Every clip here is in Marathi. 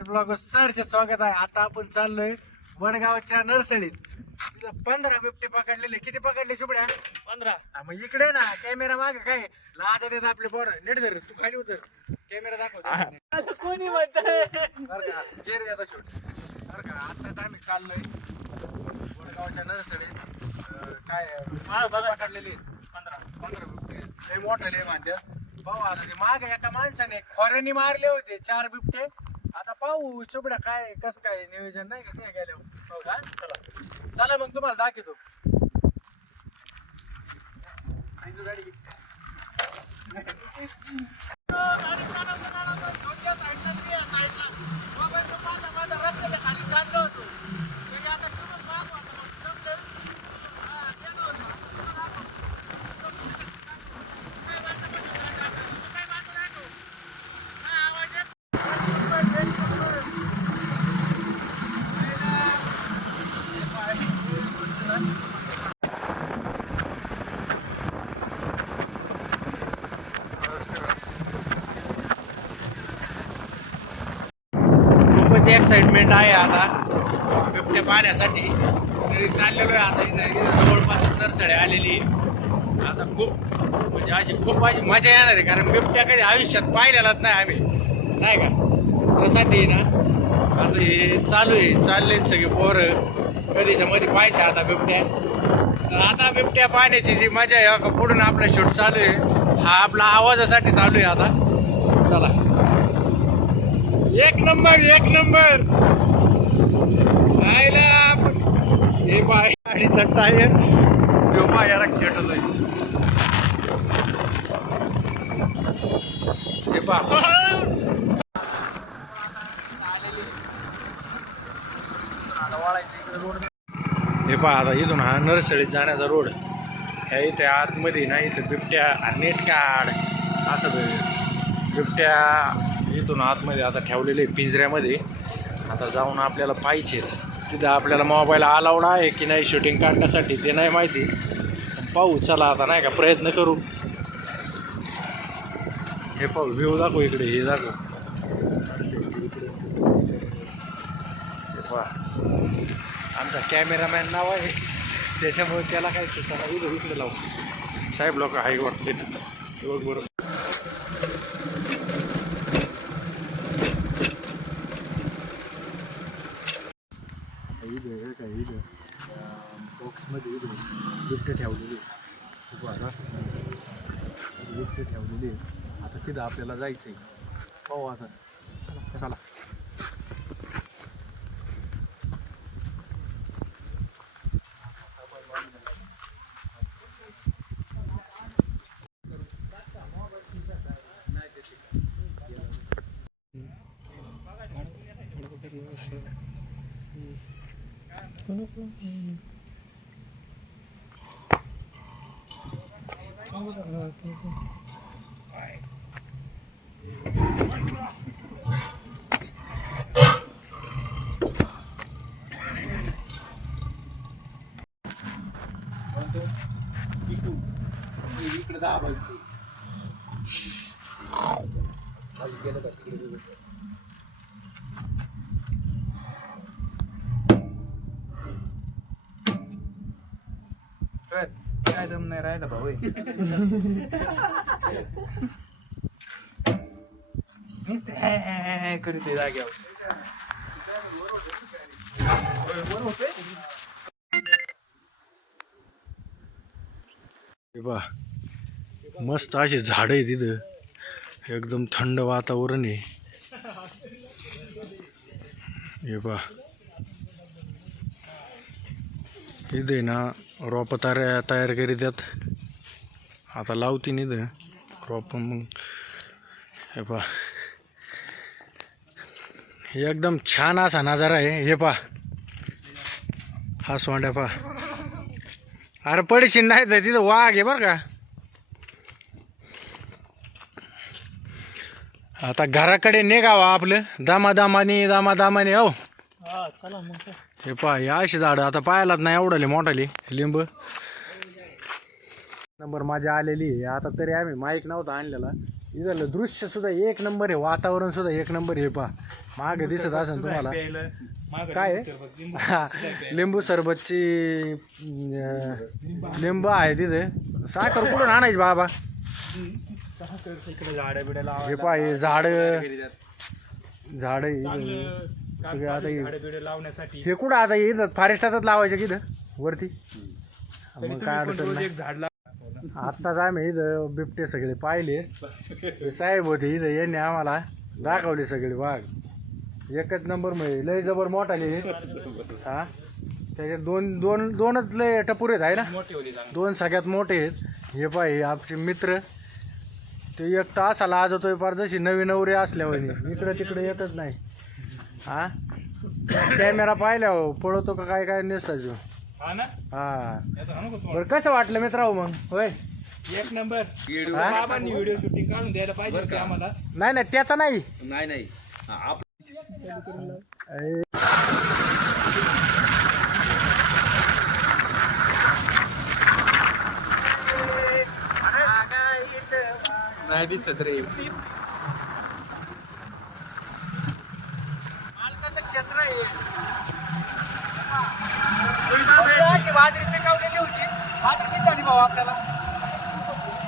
ब्लॉग सरचे स्वागत आहे. आता आपण चाललोय वडगावच्या नर्सरीत. तिथं 15 बिबटे पकडलेले. किती पकडले शुभड्या? 15. मग इकडे ना कॅमेरा मागे काय लाज देत आपले पोर. नीट धर, तू खाली उतर, कॅमेरा दाखव. कोणी म्हणतंय बरं का गेर याचा शूट बरं का. आताच आम्ही चाललोय वडगावच्या नर्सरीत. काय पकडलेली 15 बिबटे. लय मोठे लय म्हणतात. पाहू आता ते मागे एका माणसाने खोऱ्यानी मारले होते 4 बिबटे. आता पाहू चुबड्या काय कसं काय नियोजन नाही का ते गेल्यावर पाहू का. चला मग तुम्हाला दाखवतो. रस्त्याच्या खाली चाललो होतो त्याने आता सुरुवात मागू आता खूपच एक्साइटमेंट आहे आता बिबट्या पाहण्यासाठी. तरी चाललेलो आहे आता. इथं जवळपास नर्सरी आलेली. आता खूप अशी मजा येणार आहे, कारण बिबट्या कधी आयुष्यात पाहिलेलाच नाही आम्ही, नाही का. त्यासाठी ना आता हे चालले सगळे पोरं कधीच्या मध्ये पाहायचे आता बिबट्या. तर आता बिबट्या पाहण्याची जी मजा आहे का पुढून आपला शूट चालू आहे. हा आपला आवाजासाठी चालू आहे आता. चला, एक नंबर राहिला. हे पाय आणि चट्टा आहे याला खेळतोय. हे पा हे पहा आता इथून हा नर्सरीत जाण्याचा रोड. ह्या इथे आतमध्ये नाही इथं बिबट्या नेट काढ असं बिबट्या इथून आतमध्ये आता ठेवलेले पिंजऱ्यामध्ये. आता जाऊन आपल्याला पाहिजे तिथं आपल्याला मोबाईल अलाउड आहे की नाही शूटिंग काढण्यासाठी ते नाही माहिती. पाहू चला आता, नाही का, प्रयत्न करू. हे पाहू व्ह्यू दाखवू इकडे. हे दाखवू आमचा कॅमेरामॅन नाव आहे त्याच्यामुळे त्याला काय सुचना. इकडे लावू साहेब लोक हाय वाटते बघ बरोबर. बॉक्समध्ये बिबटे ठेवलेली. बिबटे ठेवलेली. आता तिथं आपल्याला जायचं आहे. पाहू आता, चला. इकडे दाबायचं. गेलं का तिकडे काय दम नाही राहिला भाऊ. करीत जाग्यावर मस्त अशी झाड आहे तिथं. एकदम थंड वातावरण आहे. हे पहा इथे ना रोप तयार करीत. आता लावतीन इथं रोप. मग हे पहा एकदम छान असा नजारा आहे. हे पहा हा सोंड्या पहा. अरे पडशील नाही तर तिथं वाघ आहे बरं का. आता घराकडे निघावा आपलं दामादामाने हो. चला मग. हे पहा हे अशी झाडं आता पाहायलाच नाही एवढाले मोठाले लिंब. नंबर माझ्या आलेली आहे. आता तरी आम्ही माईक नव्हता आणलेला. इथलं दृश्य सुद्धा एक नंबर आहे, वातावरण सुद्धा एक नंबर आहे. पहा मागे दिसत असेल तुम्हाला काय आहे? हा, लिंबू सरबतची लिंबू आहे तिथे. साखर कुठून आणायची बाबा? हे पहा हे झाड आता लावण्यासाठी हे कुठं आता इथं फॉरेस्टातच लावायचं की इथं वरती? मग काय अडचण नाही. एक झाड आत्ताच आम्ही इथं बिबटे सगळे पाहिले. हे साहेब होते इथं, यांनी आम्हाला दाखवले सगळे वाघ. एकच नंबर म्हणजे लय जबर मोठा लिहिले. हा त्याच्यात दोनच लय टपूर आहेत आहे ना, दोन सगळ्यात मोठे आहेत. हे पाय आमचे मित्र ते एक तर असा लाजतोय फार जशी नवी नवरी असल्यावर इकडे तिकडे येतच नाही. हा कॅमेरा पाहिल्या पळवतो का काय काय नसतं. हा ना, हा बरं बरं कसं वाटलं मित्रांनो मग? होय एक नंबर. बाबांनी व्हिडिओ शूटिंग काढून द्यायला पाहिजे का आम्हाला? नाही नाही त्याचा नाही. नाही नाही दिसत रे. क्षेत्र आहे. अशी बाजरी पिकवलेली होती. बाजरी किती झाली भाऊ आपल्याला?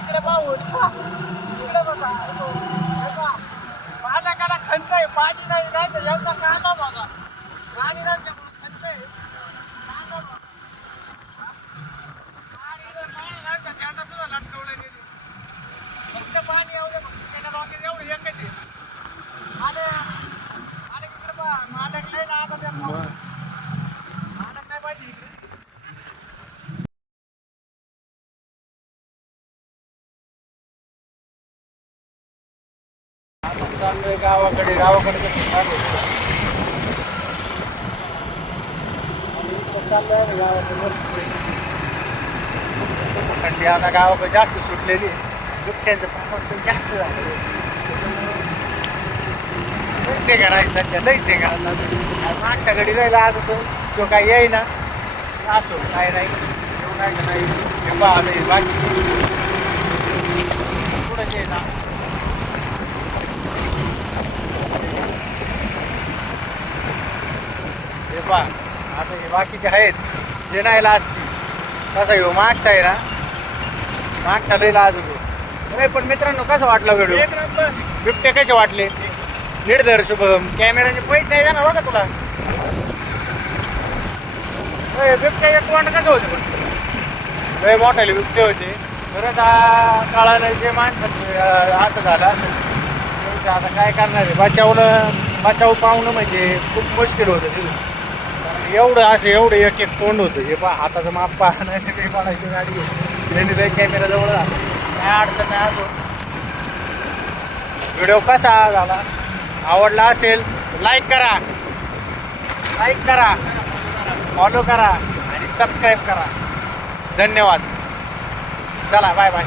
इकडे पाहू, इकडे बघा. पाण्याकडे खंत आहे, पाणी नाही नाही तर एवढा कांदा बघा. पाणी नाही त्यामुळे खंत आहे. कांदा बघा. पाणी नाही तर त्याला सुद्धा लटकवलं गेली. फक्त पाणी एवढं त्याच्या बाबतीत एवढं एकच आहे. आले इकडे पहा, मालक नाही ना आता त्या मालक नाही पाहिजे इकडे. चाललोय गावाकडे. चाललोय गावाकडे. थंडी आता गावाकडे जास्त सुटलेली. बिबट्यांचं प्रमाण पण जास्त झालं. ते घरायचं सध्या लई ते घरायला मागच्या घडी जायला आज होतो तो काय येईना. असो काय नाही येऊ नाही का नाही. हे पाहिलं बाकी पुढंच आहे ना. हे पहा आता हे बाकीचे आहेत जे नाही लाजती. कसा येऊ मागचा आहे ना, मागचा लई लाज होतो. नाही पण मित्रांनो कसं वाटलं व्हिडिओ? एक नंबर. बिबटे कसे वाटले? निर्धर शुभम कॅमेराचे पैसे नाही जाणार बघा तुला. बिबटे एक वाट कसं होते पण लय मोठाले बिबटे होते. खरंच काळा नाही जे माणसं असं झालं असेल. आता काय करणार आहे? बचाव पावणं म्हणजे खूप मुश्किल होतं तिथं. कारण एवढं एक तोंड होतं. हे पहा हाताचं माप पहा नाही ते पडायची गाडी त्यांनी काही कॅमेरा जवळ काय अडचण नाही. असो व्हिडिओ कसा झाला आवडला असेल लाईक करा, फॉलो करा आणि सबस्क्राईब करा. धन्यवाद. चला बाय बाय.